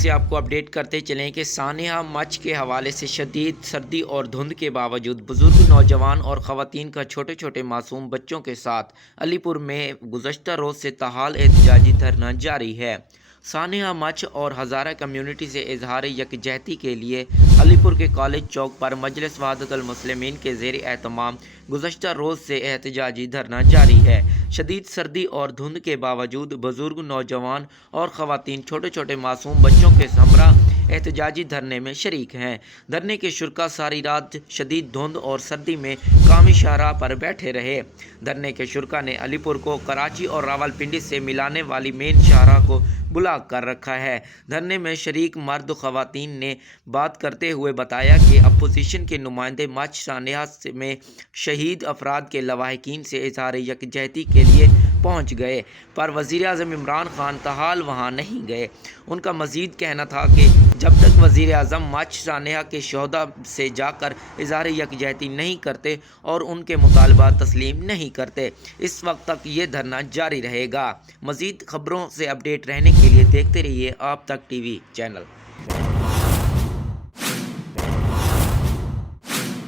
سے آپ کو اپڈیٹ کرتے چلیں کہ سانحہ مچھ کے حوالے سے شدید سردی اور دھند کے باوجود بزرگ، نوجوان اور خواتین کا چھوٹے چھوٹے معصوم بچوں کے ساتھ علی پور میں گزشتہ روز سے تاحال احتجاجی دھرنا جاری ہے۔ سانحہ مچھ اور ہزارہ کمیونٹی سے اظہار یکجہتی کے لیے علی پور کے کالج چوک پر مجلس وحدت المسلمین کے زیر اہتمام گزشتہ روز سے احتجاجی دھرنا جاری ہے۔ شدید سردی اور دھند کے باوجود بزرگ، نوجوان اور خواتین چھوٹے چھوٹے معصوم بچوں کے ہمراہ احتجاجی دھرنے میں شریک ہیں۔ دھرنے کے شرکاء ساری رات شدید دھند اور سردی میں قومی شاہراہ پر بیٹھے رہے۔ دھرنے کے شرکاء نے علی پور کو کراچی اور راولپنڈی سے ملانے والی مین شاہراہ کو بلاک کر رکھا ہے۔ دھرنے میں شریک مرد و خواتین نے بات کرتے ہوئے بتایا کہ اپوزیشن کے نمائندے مچھ سانحہ میں شہید افراد کے لواحقین سے اظہار یکجہتی کے لیے پہنچ گئے، پر وزیر اعظم عمران خان تاحال وہاں نہیں گئے۔ ان کا مزید کہنا تھا کہ جب تک وزیر اعظم مچھ سانحہ کے شہداء سے جا کر اظہار یکجہتی نہیں کرتے اور ان کے مطالبات تسلیم نہیں کرتے، اس وقت تک یہ دھرنا جاری رہے گا۔ مزید خبروں سے اپڈیٹ رہنے کے لیے دیکھتے رہیے آپ تک ٹی وی چینل۔